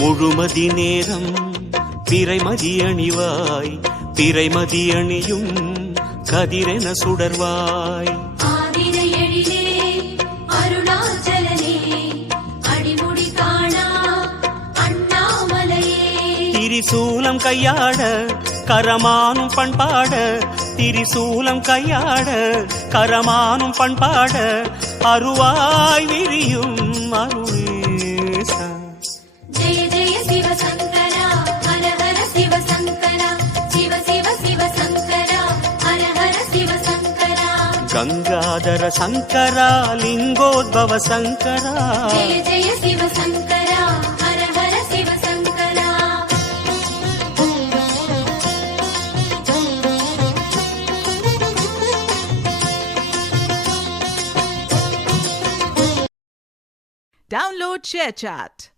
முழுமதி நேரம் பிறைமதி அணிவாய், பிறைமதி அணியும் கதிரென சுடர்வாய். திரிசூலம் கையாட கரமானும் பண்பாட, திரிசூலம் கையாட கரமானும் பண்பாட, அருவாய் விரியும் அருணேசா. ஜெய ஜெய சிவசங்கரா ஹர ஹர சிவசங்கரா, சிவ சிவ சிவசங்கரா ஹர ஹர சிவசங்கரா. கங்காதர சங்கரா லிங்கோத்பவ சங்கரா. ஜெய ஜெய சிவசங்கரா ஹர ஹர சிவசங்கரா. Download ShareChat.